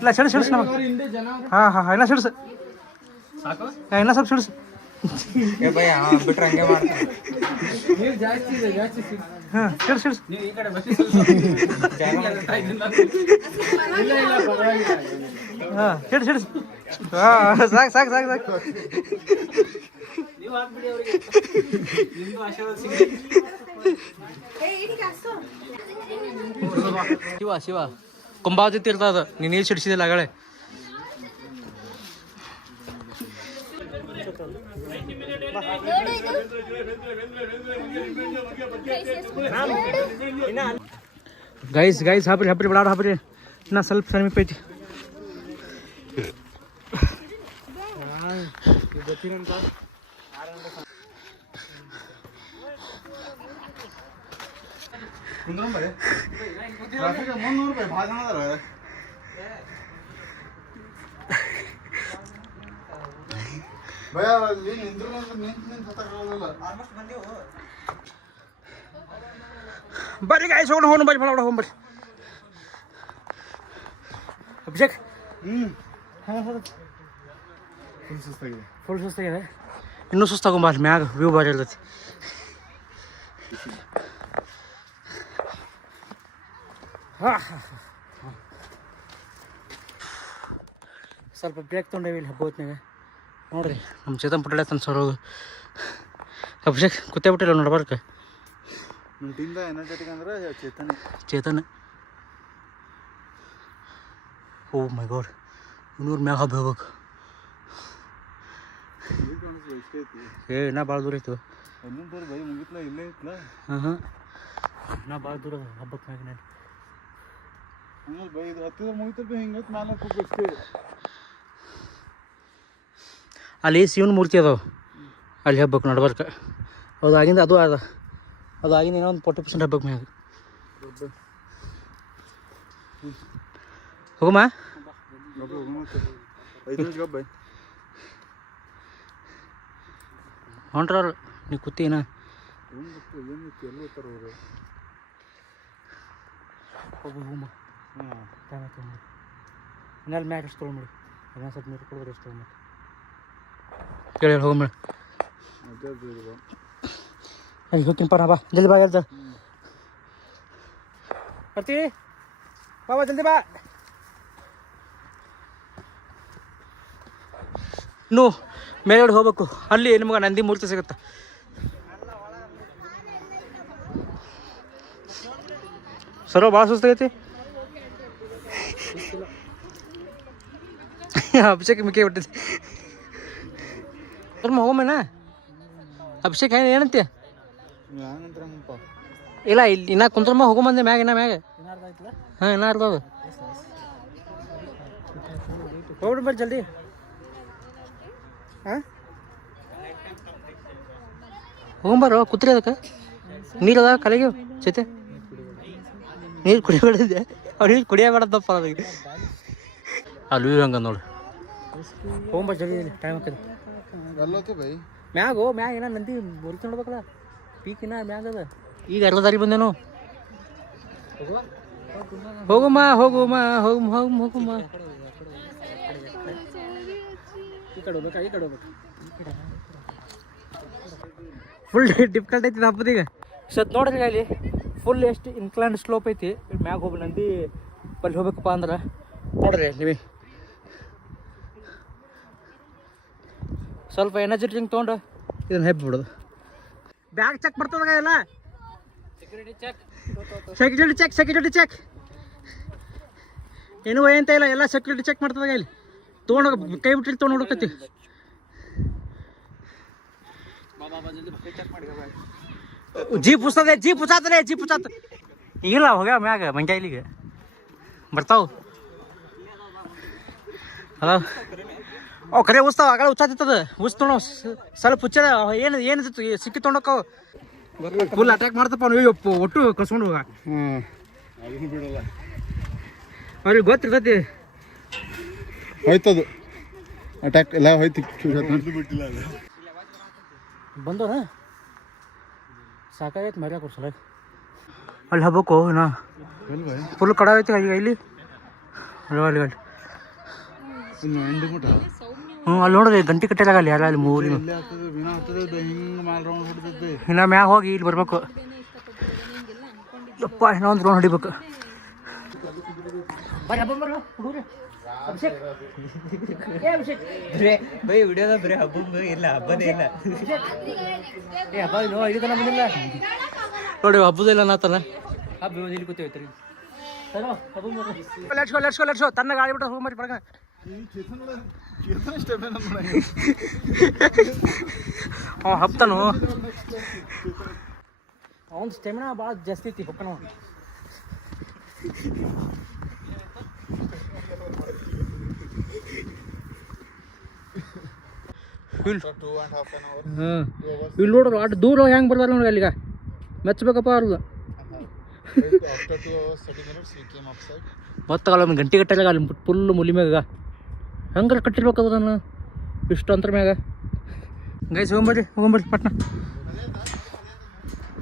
ಇಲ್ಲ ಸಿಡಿಸ್ ನಮಗೆ ಹಾಂ ಇಲ್ಲ ಸಿಡಿಸ್ ಇನ್ನ ಸ್ವಲ್ಪ ಸಿಡಿಸ್ ಬಿಟ್ರೆ ಹಂಗೆ ಮಾಡ್ತಾರೆ ಹಾಂ ಸಿಡಿಸ್ ಹಾಂ ಸಿಡಿಸ್ ಹಾಂ ಸಾಕು ಶಿವ ಕೊಂಬಾವತಿ ತೀರ್ಥ ಅದು ನೀರು ಸಿಡಿಸಿದಿಲ್ಲ ಆಗಳೆ ಗೈಸ್ ಹಾಬ್ರಿ ಬಿಡಾಡ ಹಾಬ್ರಿ ಇನ್ನ ಸ್ವಲ್ಪ ಸಮೀಪ ಐತಿ ₹300 ಭಾಳ ಜನ ಅದಾರ ಭಯ ಅಲ್ಲಿ ನಿಂತು ಹತ್ತಕ್ಕಾಗಲ್ಲ ಬರ್ರಿ ಗಾಯ್ಸ್ ಹೋಗೋಣ ಬರ್ರಿ ಹೊಳ ಹೋಗ್ಬರ್ರಿ ಅಭಿಷೇಕ್ ಫುಲ್ ಸುಸ್ತಾಗಿದೆ ಇನ್ನೂ ಸುಸ್ತಾಗೊಂಬ ಅಲ್ಲಿ ಮ್ಯಾಗ ವ್ಯೂ ಬಾರಿ ಇರ್ತೈತಿ ಸ್ವಲ್ಪ ಬ್ರೇಕ್ ತೊಗೊಂಡೇವಿ ಇಲ್ಲಿ ಹಬ್ಬ ಹೊತ್ನಾಗ ನೋಡ್ರಿ ನಮ್ಮ ಚೇತನ್ ಪುಟ್ಟಳೆ ತನ್ನ ಸರೋದು ಅಭಿಷೇಕ್ ಕೂತೇ ಬಿಟ್ಟಿಲ್ಲ ನೋಡ್ಬಾರ್ಕ ನಮ್ಮ ಟೀಮ್ದ ಎನರ್ಜೆಟಿಕ್ ಅಂದ್ರೆ ಚೇತನ್ ಓ ಮೈ ಗಾಡ್ ಇನ್ನೂರು ಮ್ಯಾಗ ಹಬ್ಬ ಹೋಗ್ಬೇಕು ನಾ ಭಾಳ ದೂರ ಐತು ಬೈ ಮುಗಿತ್ಲ ಇಲ್ಲೇ ಐತ್ಲ ಹಾಂ ನಾ ಭಾಳ ದೂರ ಹಬ್ಬಕ್ಕೆ ಮ್ಯಾಗ ನಾನು ಬೈ ಇದು ಹತ್ತಿರ ಮುಗಿತಲ್ ಬೈ ಹಿಂಗತ್ ಮ್ಯಾಲ ಕೂಗಷ್ಟೇ ಅಲ್ಲಿ ಶಿವನ ಮೂರ್ತಿ ಅದಾವ ಅಲ್ಲಿ ಹಬ್ಬಕ್ಕೆ ನಡ್ಬರ್ಕ ಅದು ಆಗಿಂದ ಅದು ಆಗಿಂದ ಏನೋ ಒಂದು 40% ಹಬ್ಬಕ್ಕೆ ಮ್ಯಾಗ ಹೋಗಮ್ಮ ಹೊಂಟ್ರವ್ರು ನೀ ಕೂತೀನ ಹೋಗಮ್ಮ ಇನ್ನಲ್ಲಿ ಮ್ಯಾಗ ಎಷ್ಟು ತೊಗೊಂಡ್ಬಿಡಿ ಇನ್ನೊಂದು ಸ್ವಲ್ಪ ನೀರು ಕೊಡೋದು ಎಷ್ಟು ತೊಗೊಂಡು ಕೇಳಿ ಹೋಗಮ್ಮ ಅಲ್ಲಿ ಹೋಗ್ತೀನಿ ನಾ ಬಾ ಜಲ್ದಿ ಬಾ ಹೇಳ್ತ ಬರ್ತೀವಿ ಬಾ ಜಲ್ದಿ ಬಾ ಇನ್ನು ಮೇಲ್ಗಡೆ ಹೋಗ್ಬೇಕು ಅಲ್ಲಿ ನಿಮ್ಗೆ ನಂದಿ ಮೂರ್ತಿ ಸಿಗುತ್ತೆ ಸರೋ ಭಾಳ ಸುಸ್ತಾಗೈತಿ ಅಭಿಷೇಕ್ ಮಿಕ್ಕಿ ಬಿಟ್ಟಿದ್ದೆ ಹೋಗಮ್ಮನ ಅಭಿಷೇಕ್ ಏನಂತೀಯ ಇಲ್ಲ ಇಲ್ಲಿ ಇನ್ನ ಕುಂತ್ರಮ್ಮ ಹೋಗಂಬಂದೆ ಮ್ಯಾಗ ಇನ್ನ ಮ್ಯಾಗ ಹಾಂ ಇನ್ನ ಅರ್ಧದು ಹೋಗ್ಬಿಡು ಬರ್ರಿ ಜಲ್ದಿ ಹಾಂ ಹೋಗಂಬಾರ ಕೂತ್ರಿ ಅದಕ್ಕೆ ನೀರು ಅದ ಕಲೆಗೆ ಚೈತೆ ನೀರು ಕುಡಿಬೇಡಿದ್ದೆ ಅವ್ರಿಗೆ ಕುಡಿಯಬೇಡದಪ್ಪ ಅದಕ್ಕೆ ಅಲ್ಲಿ ಹಂಗ ನೋಡಿ ಹೋಗಂಬರ್ ಜಲ್ದಿ ಟೈಮ್ ಹಾಕದೆ ಮ್ಯಾಗೋ ಮ್ಯಾಗ ಏನ ನಂದಿ ಮೂರ್ತಿ ನೋಡ್ಬೇಕಲ್ಲ ಪೀಕಿನ ಮ್ಯಾಗ ಅದ ಈಗ ಅರ್ಧ ದಾರಿ ಬಂದೇನು ಹೋಗಮ್ಮ ಈ ಕಡೆ ಹೋಗ್ಬೇಕು ಫುಲ್ ಡಿಫಿಕಲ್ಟ್ ಐತಿ ಹಬ್ಬದೀಗ ಸತ್ ನೋಡ್ರಿ ಅಲ್ಲಿ ಫುಲ್ ಎಷ್ಟು ಇನ್ಕ್ಲೈನ್ ಸ್ಲೋಪ್ ಐತಿ ಮ್ಯಾಗ ಹೋಗಿ ನಂದಿ ಬಲ್ಲಿ ಹೋಗ್ಬೇಕಪ್ಪ ಅಂದ್ರೆ ನೋಡ್ರಿ ನೀವೇ ಸ್ವಲ್ಪ ಎನರ್ಜಿ ಡ್ರಿಂಕ್ ತೊಗೊಂಡು ಇದನ್ನ ಹೆಬ್ಬ ಬಿಡೋದು ಬ್ಯಾಗ್ ಚೆಕ್ ಬರ್ತದಾಗ ಎಲ್ಲ ಸೆಕ್ಯೂರಿಟಿ ಚೆಕ್ ಏನೂ ಅಂತ ಇಲ್ಲ ಎಲ್ಲ ಸೆಕ್ಯೂರಿಟಿ ಚೆಕ್ ಮಾಡ್ತದಾಗ ಇಲ್ಲಿ ತೊಗೊಂಡೋಗ ಕೈ ಬಿಟ್ಟಿಲ್ಲಿ ತೊಗೊಂಡು ಹುಡುಕತ್ತಿ ಜೀಪ್ ಉಚ್ಚಾತ ಇಲ್ಲ ಹೋಗ್ಯಾವ ಮ್ಯಾಗ ಮಂಗ್ಯ ಇಲ್ಲಿಗೆ ಬರ್ತಾವ ಹಲೋ ಓ ಕರೆ ಉಚ್ತಾವ ಆಗಳ ಉಚ್ಚಾತಿತ್ತದ ಉಚ್ ತೊಗೊಂಡು ಸ್ವಲ್ಪ ಹುಚ್ಚದ ಏನಿತ್ತು ಸಿಕ್ಕಿ ತೊಗೊಂಡೋಕ್ಕವು ಫುಲ್ ಅಟ್ಯಾಕ್ ಮಾಡ್ತಪ್ಪ ನೀವು ಒಟ್ಟು ಕಸ್ಕೊಂಡು ಹೋಗ ಅವ್ರಿಗೆ ಗೊತ್ತಿರ್ತೈತಿ ಹೋಯ್ತದು ಅಟ್ಯಾಕ್ ಎಲ್ಲ ಹೋಯ್ತು ಬಿಟ್ಟಿಲ್ಲ ಅದು ಬಂದವ್ರ ಸಾಕಾಗೈತೆ ಮರ್ಯಾಕ ಕೊಡ್ಸಲ ಅಲ್ಲಿ ಹಬ್ಬಕ್ಕೋ ನಾ ಫುಲ್ ಕಡ ಐತಿ ಈಗ ಇಲ್ಲಿ ಅಲ್ಲಿ ಅಲ್ಲಿ ಇನ್ನು ಎಂಟು ಮುಟ ಹ್ಞೂ ಅಲ್ಲಿ ನೋಡ್ರಿ ಗಂಟೆ ಕಟ್ಟಿದಾಗ ಅಲ್ಲಿ ಯಾರ ಅಲ್ಲಿ ಮೂರಿನ ಹಿಂಗೆ ಮ್ಯಾಲೆ ರೌಂಡ್ ಹೊಡ್ತೈತಿ ಇನ್ನು ಮ್ಯಾಗ ಹೋಗಿ ಇಲ್ಲಿ ಬರ್ಬೇಕು ಯಪ್ಪ ಇನ್ನೂ ಒಂದು ರೌಂಡ್ ಹೊಡಿಬೇಕು ಬರ್ರಿ ಹಬ್ಬ ಬರ್ರಿ ಹುಡುಗ್ರಿ ಅಭಿಷೇಕ್ ಏ ಅಭಿಷೇಕ್ ಬೈ ವಿಡಿಯೋದ ಬರೀ ಹಬ್ಬ ಇಲ್ಲ ಹಬ್ಬದೇ ಇಲ್ಲ ಏ ಹಬ್ಬ ಇಲ್ಲ ಇಲ್ಲಿ ತನ ಬಂದಿಲ್ಲ ನೋಡಿ ಹಬ್ಬದಿಲ್ಲ ಅನ್ನತ್ತಾನ ಹಬ್ಬ ಇಲ್ಲಿ ಕೂತೇವೆ ಲೆಟ್ಸ್ಕೋ ತನ್ನ ಗಾಳಿ ಬಿಟ್ಟು ಹೋಗಿ ಮರಿ ಬಡಗ ಹಬ್ತಾನು ಅವನ ಸ್ಟೆಮಿನಾ ಭಾಳ ಜಾಸ್ತಿ ಐತಿ ಹೊಕ್ಕನ ಇಲ್ಲಿ ನೋಡ್ರು ಅಷ್ಟು ದೂರ ಹೆಂಗೆ ಬರ್ದಾರ ನೋಡಿ ಅಲ್ಲಿಗ ಮೆಚ್ಚಬೇಕಪ್ಪ ಅವ್ರದ್ದು ಮತ್ತೆ ಅಲ್ಲ ಗಂಟೆ ಕಟ್ಟಲಾಗ ಅಲ್ಲಿ ಫುಲ್ ಮುಲಿ ಮ್ಯಾಗ ಹಂಗಾರೆ ಕಟ್ಟಿರ್ಬೇಕದ ನಾನು ಇಷ್ಟು ಅಂತರ ಮ್ಯಾಗ ಗೈಸ್ ಹೋಗ್ಬರ್ರಿ ಪಟ್ನ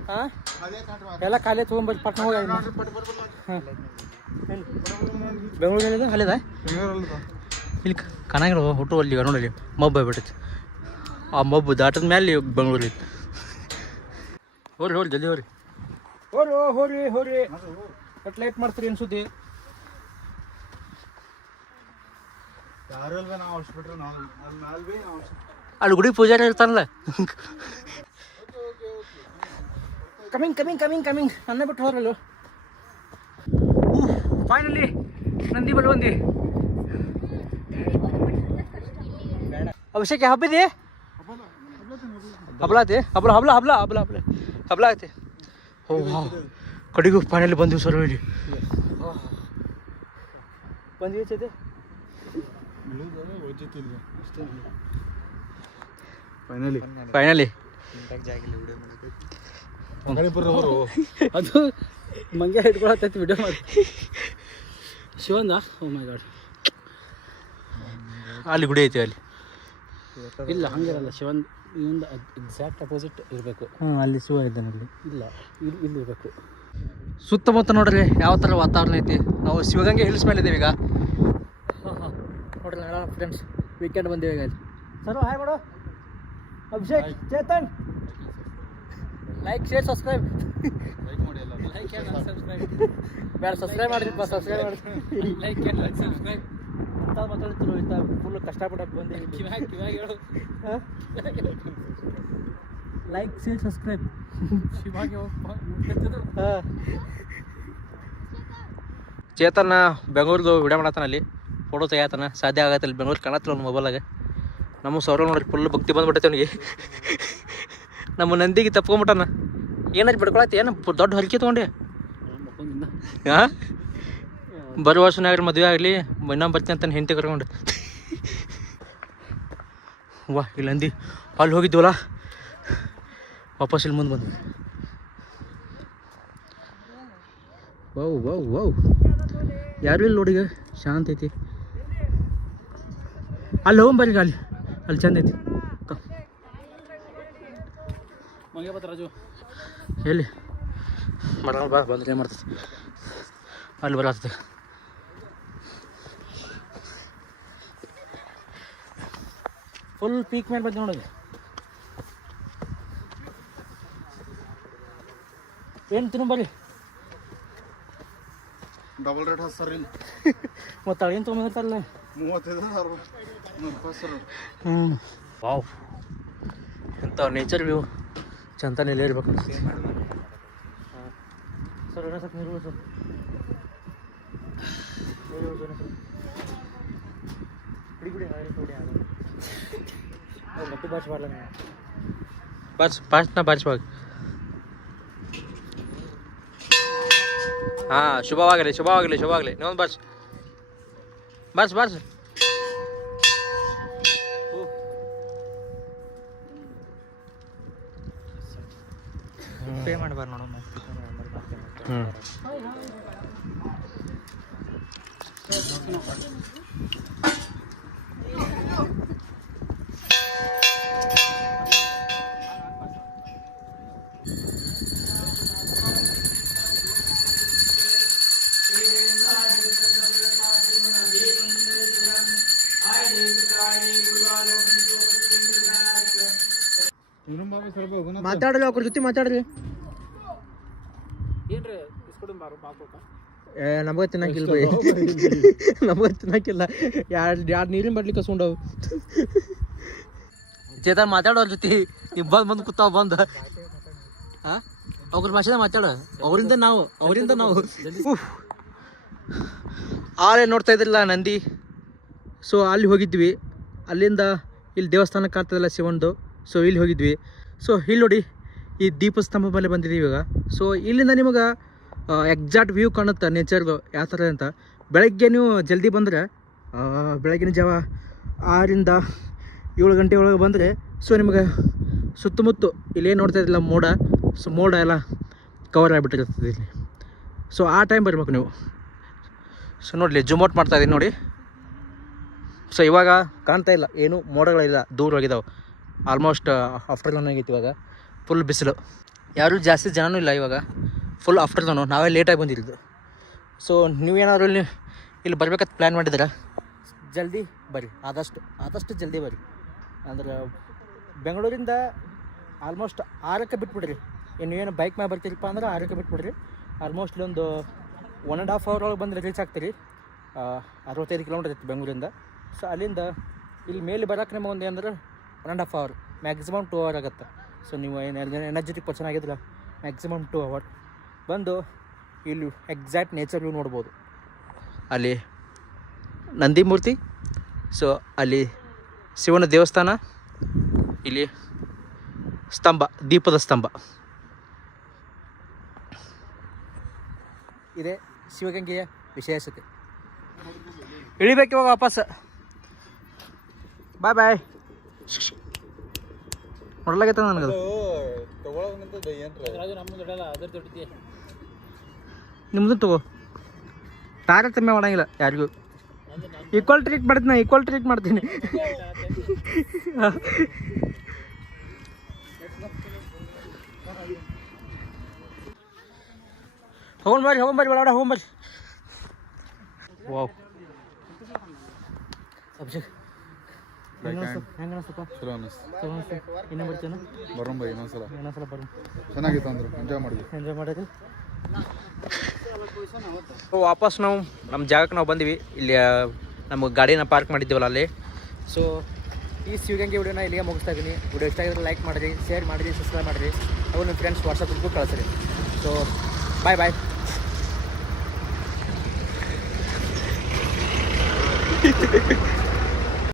ಹಾಂ ಎಲ್ಲ ಖಾಲಿ ತೊಗೊಂಬರ್ರಿ ಪಟ್ನ ಹೋಗಿ ಹಾಂ ಬೆಂಗಳೂರಲ್ಲಿ ಅಲ್ಲಿದ ಇಲ್ಲಿ ಕನಾಗಿರೋ ಹುಟ್ಟು ಅಲ್ಲಿ ನೋಡಿ ಮಬ್ಬು ಆಗ್ಬಿಟ್ಟೈತಿ ಆ ಮಬ್ಬು ದಾಟದ ಮೇಲೆ ಬೆಂಗಳೂರಲ್ಲಿ ಹೋರಿ ಜಲ್ದಿ ಹೋರಿ ಬಟ್ ಲೇಟ್ ಮಾಡ್ತೀರಿ ಅನ್ಸುದ್ದಿ ಅಲ್ಲಿ ಗುಡಿ ಪೂಜಾರಿ ಇರ್ತಾನಲ್ಲ ಕಮಿಂಗ್ ಅನ್ನೇ ಬಿಟ್ಟು ಹೋರಲ್ಲ ಫೈನಲಿ ನಂದಿ ಬಲ್ ಬಂದಿ ಅಭಿಷೇಕ್ ಹಬ್ಬಿದಿ ಹಬ್ಲ ಐತಿ ಓ ಕಡೆಗೂ ಫೈನಲಿ ಬಂದಿವಿ ಸರ್ ಇಲ್ಲಿ ಬಂದಿವಿ ಚೈತೆ ಫೈನಲಿ ಅದು ಮಂಗ್ಯ ಹಿಡ್ಕೊಳತೈತಿ ವಿಡಿಯೋ ಮಾಡಿ ಶಿವಂದ ಓ ಮೈ ಗಾಡ್ ಅಲ್ಲಿ ಗುಡಿ ಐತಿ ಅಲ್ಲಿ ಇಲ್ಲ ಹಂಗಿರಲ್ಲ ಶಿವನ್ ಇವಂದು ಎಕ್ಸಾಕ್ಟ್ ಅಪೋಸಿಟ್ ಇರಬೇಕು ಅಲ್ಲಿ ಶಿವ ಇದ್ದಾನೆ ಅಲ್ಲಿ ಇಲ್ಲ ಇಲ್ಲಿ ಇರಬೇಕು ಸುತ್ತಮುತ್ತ ನೋಡ್ರಿ ಯಾವ ಥರ ವಾತಾವರಣ ಐತಿ ನಾವು ಶಿವಗಂಗೆ ಹಿಲ್ಸ್ ಮೇಲೆ ಇದ್ದೀವಿ ಈಗ ನೋಡ್ರಿ ಫ್ರೆಂಡ್ಸ್ ವೀಕೆಂಡ್ ಬಂದೀವಿ ಈಗ ಅಲ್ಲಿ ಸರ್ ಹಾಯ್ ಮಾಡು Abhishek Chetan like share subscribe ಬೇಡ ಸಬ್ಸ್ಕ್ರೈಬ್ ಮಾಡಿರಿಪ್ಪ ಸಬ್ಸ್ಕ್ರೈಬ್ ಮಾಡಿ ಲೈಕ್ ಸಬ್ಸ್ಕ್ರೈಬ್ ಅಂತ ಮಾತಾಡ್ತಿರು ಇಂಥ ಫುಲ್ ಕಷ್ಟಪಟ್ಟು ಬಂದೀವಿ ಕಿವಾಗ ಹೇಳು ಲೈಕ್ ಶೇರ್ ಸಬ್ಸ್ಕ್ರೈಬ್ ಚೇತನ ಬೆಂಗಳೂರ್ದು ವಿಡಿಯೋ ಮಾಡತ್ತಾನ ಅಲ್ಲಿ ಫೋಟೋ ತೆಗಿತಾನ ಸಾಧ್ಯ ಆಗತ್ತೆ ಅಲ್ಲಿ ಬೆಂಗಳೂರು ಕಾಣತ್ತಲ್ಲ ಅವ್ನು ಮೊಬೈಲಾಗ ನಮ್ಮ ಸೌರ ನೋಡ್ರಿ ಫುಲ್ ಭಕ್ತಿ ಬಂದ್ಬಿಟ್ಟೈತೆ ಅವನಿಗೆ ನಮ್ಮ ನಂದಿಗೆ ತಪ್ಕೊಂಬಿಟ್ಟಾನ ಏನಾದ್ರು ಬಿಡ್ಕೊಳತ್ತೆ ಏನು ದೊಡ್ಡ ಹರಿಕೆ ತೊಗೊಂಡೆ ಹಾಂ ಬರುವ ವರ್ಷನಾಗ್ರಿ ಮದುವೆ ಆಗಲಿ ಇನ್ನೊಂದು ಬರ್ತೀನಿ ಅಂತ ಹೆಂಡತಿ ಕರ್ಕೊಂಡು ವಾ ಇಲ್ಲಿ ನಂದಿ ಅಲ್ಲಿ ಹೋಗಿದ್ವಲ್ಲ ವಾಪಸ್ ಇಲ್ಲಿ ಮುಂದೆ ಬಂದ್ವಿ ವೌ ಯಾರು ಇಲ್ಲಿ ನೋಡಿಗ ಶಾಂತ ಐತಿ ಅಲ್ಲಿ ಹೋಗ್ಬರ್ರಿ ಅಲ್ಲಿ ಚಂದ ಐತಿ ರಾಜು ಎಲ್ಲಿ ಮಾಡೋಣ ಬಾ ಬಂದ್ರೆ ಏನು ಮಾಡ್ತೈತಿ ಅಲ್ಲಿ ಬರತ್ತೈತಿ ಫುಲ್ ಪೀಕ್ ಮೇಲೆ ಬಂದು ನೋಡೋದು ಏನು ತಿನ್ನು ಬರ್ರಿ ಡಬಲ್ ರೇಟ್ ಸರ್ ಇಲ್ಲಿ ಮತ್ತು ಏನು ತೊಗೊಂಡಿರ್ತಾರಲ್ಲ 35,000 ವಾವ್ ಎಂಥ ನೇಚರ್ ವ್ಯೂ ಚಂತನೆಲ್ಲ ಇರ್ಬೇಕು ಅನಿಸ್ತೈತಿ ಸರ್ ಏನೋ ಸ್ವಲ್ಪ ನೀರು ಸರ್ ಬಿಡಿ ಮತ್ತೆ ಬಾಚ್ ಮಾಡಲ ಬಾಚ್ಬಾಗ ಹಾಂ ಶುಭವಾಗಲಿ ಇನ್ನೊಂದು ಬಾಚ್ ಪೇ ಮಾಡಬಾರ ನೋಡು ಇವನು ಬಾಬಿ ಸ್ವಲ್ಪ ಹೋಗೋಣ ಮಾತಾಡ್ರಿ ಅವ್ರ ಜೊತೆ ಮಾತಾಡ್ರಿ. ನಮಗ ತಿನ್ನಕಿಲ್ಲ ಬೈ, ನಮಗ ತಿನ್ನಕಿಲ್ಲ. ಎರಡು ನೀರಿನ ಬಡ್ಲಿ ಕಸ್ಕೊಂಡವು. ಚೇತನ್ ಮಾತಾಡೋರ್ ಜೊತೆ ನೀವು ಬಂದು ಕೂತಾವ ಬಂದು ಅವ್ರ ಭಾಷೆದಾಗ ಮಾತಾಡ. ಅವರಿಂದ ನಾವು ಆಳೆ ನೋಡ್ತಾ ಇದ್ರಲ್ಲ ನಂದಿ. ಸೊ ಅಲ್ಲಿ ಹೋಗಿದ್ವಿ, ಅಲ್ಲಿಂದ ಇಲ್ಲಿ ದೇವಸ್ಥಾನಕ್ಕೆ ಆಗ್ತದಲ್ಲ ಶಿವಂದು. ಸೊ ಇಲ್ಲಿ ಹೋಗಿದ್ವಿ. ಸೊ ಇಲ್ಲಿ ನೋಡಿ ಈ ದೀಪಸ್ತಂಭ ಮೇಲೆ ಬಂದಿದ್ದೀವಿ ಇವಾಗ. ಸೊ ಇಲ್ಲಿಂದ ನಿಮಗೆ ಎಕ್ಸಾಕ್ಟ್ ವ್ಯೂ ಕಾಣುತ್ತೆ ನೇಚರ್ದು ಯಾವ ಥರ ಅಂತ. ಬೆಳಗ್ಗೆ ನೀವು ಜಲ್ದಿ ಬಂದರೆ ಬೆಳಗಿನ ಜಾವ 6 ರಿಂದ 7 ಗಂಟೆ ಒಳಗೆ ಬಂದರೆ ಸೊ ನಿಮಗೆ ಸುತ್ತಮುತ್ತ ಇಲ್ಲೇನು ನೋಡ್ತಾ ಇದ್ದಿಲ್ಲ ಮೋಡ. ಸೊ ಮೋಡ ಎಲ್ಲ ಕವರ್ ಆಗಿಬಿಟ್ಟಿರ್ತದೆ ಇಲ್ಲಿ. ಸೊ ಆ ಟೈಮ್ ಬರ್ಬೇಕು ನೀವು. ಸೊ ನೋಡಲಿ ಜೂಮ್ ಔಟ್ ಮಾಡ್ತಾ ಇದ್ದೀನಿ ನೋಡಿ. ಸೊ ಇವಾಗ ಕಾಣ್ತಾ ಇಲ್ಲ, ಏನು ಮೋಡಗಳಿಲ್ಲ, ದೂರ ಹೋಗಿದ್ದಾವೆ. ಆಲ್ಮೋಸ್ಟ್ ಆಫ್ಟರ್ನೂನ್ ಆಗೈತಿ ಇವಾಗ. ಫುಲ್ ಬಿಸಿಲು, ಯಾರೂ ಜಾಸ್ತಿ ಜನನೂ ಇಲ್ಲ ಇವಾಗ. ಫುಲ್ ಆಫ್ಟರ್ನೂನು, ನಾವೇ ಲೇಟಾಗಿ ಬಂದಿರೋದು. ಸೊ ನೀವೇನಾದ್ರು ಇಲ್ಲಿ ಬರ್ಬೇಕಂತ ಪ್ಲ್ಯಾನ್ ಮಾಡಿದ್ರೆ ಜಲ್ದಿ ಬರ್ರಿ, ಆದಷ್ಟು ಜಲ್ದಿ ಬರ್ರಿ. ಅಂದ್ರೆ ಬೆಂಗಳೂರಿಂದ ಆಲ್ಮೋಸ್ಟ್ 6ಕ್ಕೆ ಬಿಟ್ಬಿಡ್ರಿ. ನೀವೇನು ಬೈಕ್ ಮೇಲೆ ಬರ್ತೀರಪ್ಪ ಅಂದ್ರೆ 6ಕ್ಕೆ ಬಿಟ್ಬಿಡ್ರಿ. ಆಲ್ಮೋಸ್ಟ್ ಇಲ್ಲೊಂದು 1.5 hour ಒಳಗೆ ಬಂದರೆ ರೀಚ್ ಆಗ್ತೀರಿ. 65 ಕಿಲೋಮೀಟರ್ ಇತ್ತು ಬೆಂಗಳೂರಿಂದ. ಸೊ ಅಲ್ಲಿಂದ ಇಲ್ಲಿ ಮೇಲೆ ಬರೋಕೆ ನಿಮಗೆ ಒಂದು ಏನಂದ್ರೆ 1.5 hour, ಮ್ಯಾಕ್ಸಿಮಮ್ 2 hour ಆಗುತ್ತೆ. ಸೊ ನೀವು ಎನರ್ಜೆಟಿಕ್ ಪರ್ಸನ್ ಆಗಿದ್ರೆ ಮ್ಯಾಕ್ಸಿಮಮ್ 2 hour ಬಂದು ಇಲ್ಲಿ ಎಕ್ಸಾಕ್ಟ್ ನೇಚರ್ ವ್ಯೂ ನೋಡ್ಬೋದು. ಅಲ್ಲಿ ನಂದಿ ಮೂರ್ತಿ, ಸೊ ಅಲ್ಲಿ ಶಿವನ ದೇವಸ್ಥಾನ, ಇಲ್ಲಿ ಸ್ತಂಭ, ದೀಪದ ಸ್ತಂಭ ಇದೆ ಶಿವಗಂಗೆಯ ವಿಶೇಷತೆ. ಇಳಿಬೇಕು ಇವಾಗ ವಾಪಸ್. ಬಾಯ್ ಬಾಯ್. ನೋಡ್ಲಾಗೈತ ನನಗದು. ನಿಮ್ದು ತಗೋ, ತಾರತಮ್ಯ ಮಾಡಂಗಿಲ್ಲ ಯಾರಿಗೂ. ಈಕ್ವಲ್ ಟ್ರೀಟ್ ಮಾಡ್ತೀನಿ, ಈಕ್ವಲ್ ಟ್ರೀಟ್ ಮಾಡ್ತೀನಿ. ಹೋಗ್ಬರ್ರಿ ಒಳಗಡೆ ಹೋಗ್ಬರ್ರಿ. ವಾವ್ ಅಭಿಷೇಕ್ ಹೆಂಗೆ ಅನಿಸ್ತಪ್ಪ? ಇನ್ನೂ ಬರ್ತೀನ ಬರೋಂಬ ಇನ್ನೊಂದ್ಸಲ ಬರೋಣ. ಚೆನ್ನಾಗಿತ್ತು ಅಂದ್ರೆ ಎಂಜಾಯ್ ಮಾಡಿದ್ವಿ. ವಾಪಸ್ ನಾವು ನಮ್ಮ ಜಾಗಕ್ಕೆ ನಾವು ಬಂದಿವಿ. ಇಲ್ಲಿ ನಮಗೆ ಗಾಡಿನ ಪಾರ್ಕ್ ಮಾಡಿದ್ದೀವಲ್ಲ ಅಲ್ಲಿ. ಸೊ ಈ ಶಿವಗಂಗೆ ವಿಡಿಯೋನ ಇಲ್ಲಿಗೆ ಮುಗಿಸ್ತಾ ಇದ್ದೀನಿ. ವಿಡಿಯೋ ಇಷ್ಟ ಆಗಿದ್ರೆ ಲೈಕ್ ಮಾಡಿರಿ, ಶೇರ್ ಮಾಡಿರಿ, ಸಬ್ಸ್ಕ್ರೈಬ್ ಮಾಡಿರಿ. ಅವು ನಿಮ್ಮ ಫ್ರೆಂಡ್ಸ್ ವಾಟ್ಸಪ್ ಗ್ರೂಪ್ ಕಳಿಸ್ರಿ. ಸೊ ಬಾಯ್ ಬಾಯ್.